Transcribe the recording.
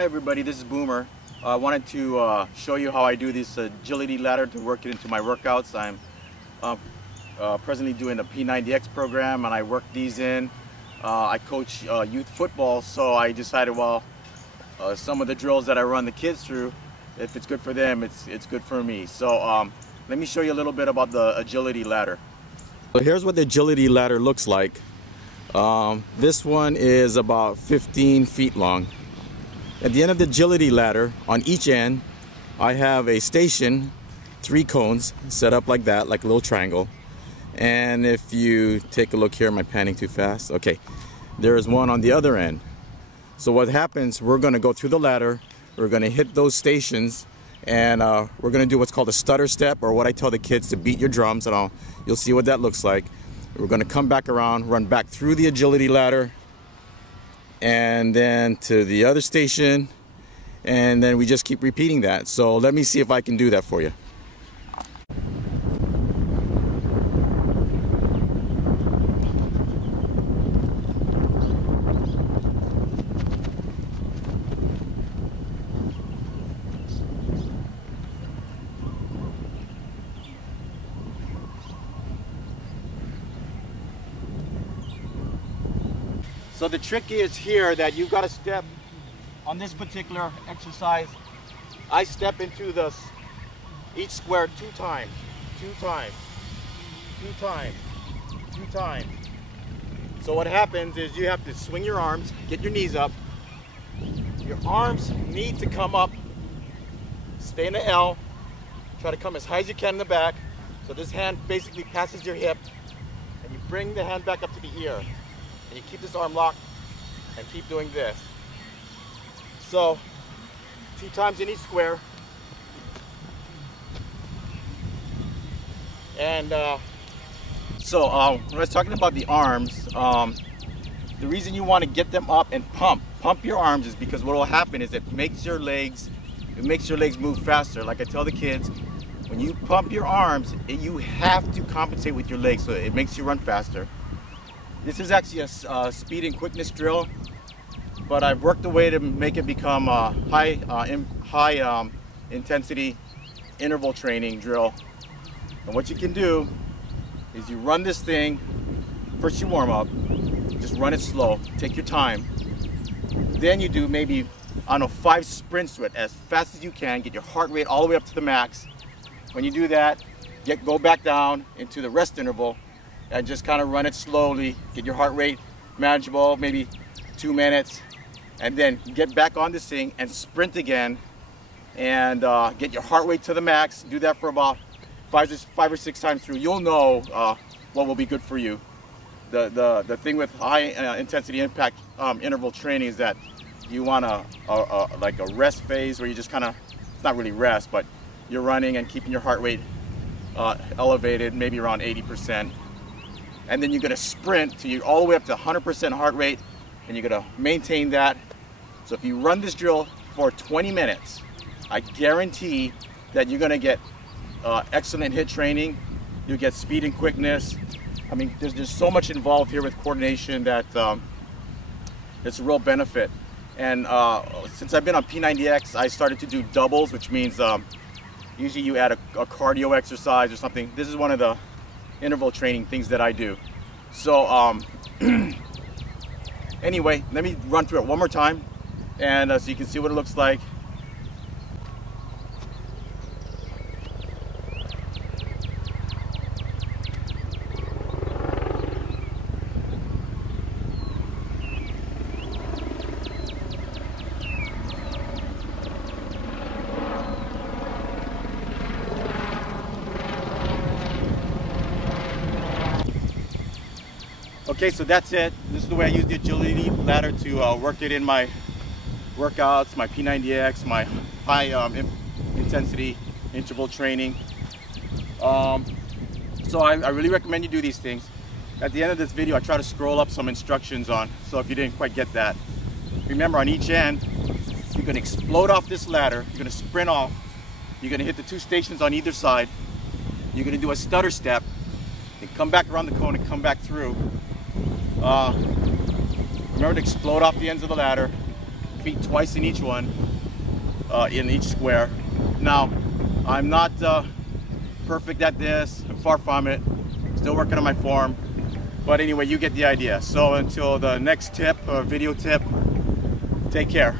Hi everybody, this is Boomer. I wanted to show you how I do this agility ladder to work it into my workouts. I'm presently doing the P90X program and I work these in. I coach youth football, so I decided, well, some of the drills that I run the kids through, if it's good for them, it's good for me. So let me show you a little bit about the agility ladder. So here's what the agility ladder looks like. This one is about 15 feet long. At the end of the agility ladder, on each end, I have a station, 3 cones set up like that, like a little triangle. And if you take a look here, am I panning too fast? Okay, there is one on the other end. So what happens, we're going to go through the ladder, we're going to hit those stations, and we're going to do what's called a stutter step, or what I tell the kids to beat your drums, and you'll see what that looks like. We're going to come back around, run back through the agility ladder, and then to the other station, and then we just keep repeating that. So let me see if I can do that for you. So the trick is here that you've got to step on this particular exercise. I step into each square 2 times, 2 times, 2 times, 2 times. So what happens is you have to swing your arms, get your knees up. Your arms need to come up, stay in the L, try to come as high as you can in the back. So this hand basically passes your hip, and you bring the hand back up to the ear. And you keep this arm locked and keep doing this. So 2 times in each square. And so when I was talking about the arms, the reason you want to get them up and pump your arms is because what will happen is it makes your legs move faster. Like I tell the kids, when you pump your arms, you have to compensate with your legs, so it makes you run faster. This is actually a speed and quickness drill, but I've worked a way to make it become a high intensity interval training drill. And what you can do is you run this thing, first you warm up, just run it slow, take your time. Then you do maybe, I don't know, 5 sprints to it as fast as you can, get your heart rate all the way up to the max. When you do that, go back down into the rest interval, and just kind of run it slowly, get your heart rate manageable, maybe 2 minutes, and then get back on this thing and sprint again, and get your heart rate to the max. Do that for about 5 or 6 times through. You'll know what will be good for you. The thing with high intensity impact interval training is that you want like a rest phase where you just kind of, it's not really rest, but you're running and keeping your heart rate elevated, maybe around 80%. And then you're going to sprint till you're all the way up to 100% heart rate, and you're going to maintain that. So if you run this drill for 20 minutes, I guarantee that you're going to get excellent HIIT training. You'll get speed and quickness. I mean, there's so much involved here with coordination that it's a real benefit. And since I've been on P90X, I started to do doubles, which means usually you add a cardio exercise or something. This is one of the interval training things that I do. So anyway, let me run through it one more time, and so you can see what it looks like. Okay, so that's it. This is the way I use the agility ladder to work it in my workouts, my P90X, my high intensity interval training. So I really recommend you do these things. At the end of this video, I try to scroll up some instructions on, so if you didn't quite get that. Remember, on each end, you're going to explode off this ladder, you're going to sprint off, you're going to hit the 2 stations on either side, you're going to do a stutter step, and come back around the cone and come back through. Remember to explode off the ends of the ladder, feet twice in each one, in each square. Now, I'm not perfect at this. I'm far from it. Still working on my form. But anyway, you get the idea. So until the next tip, video tip, take care.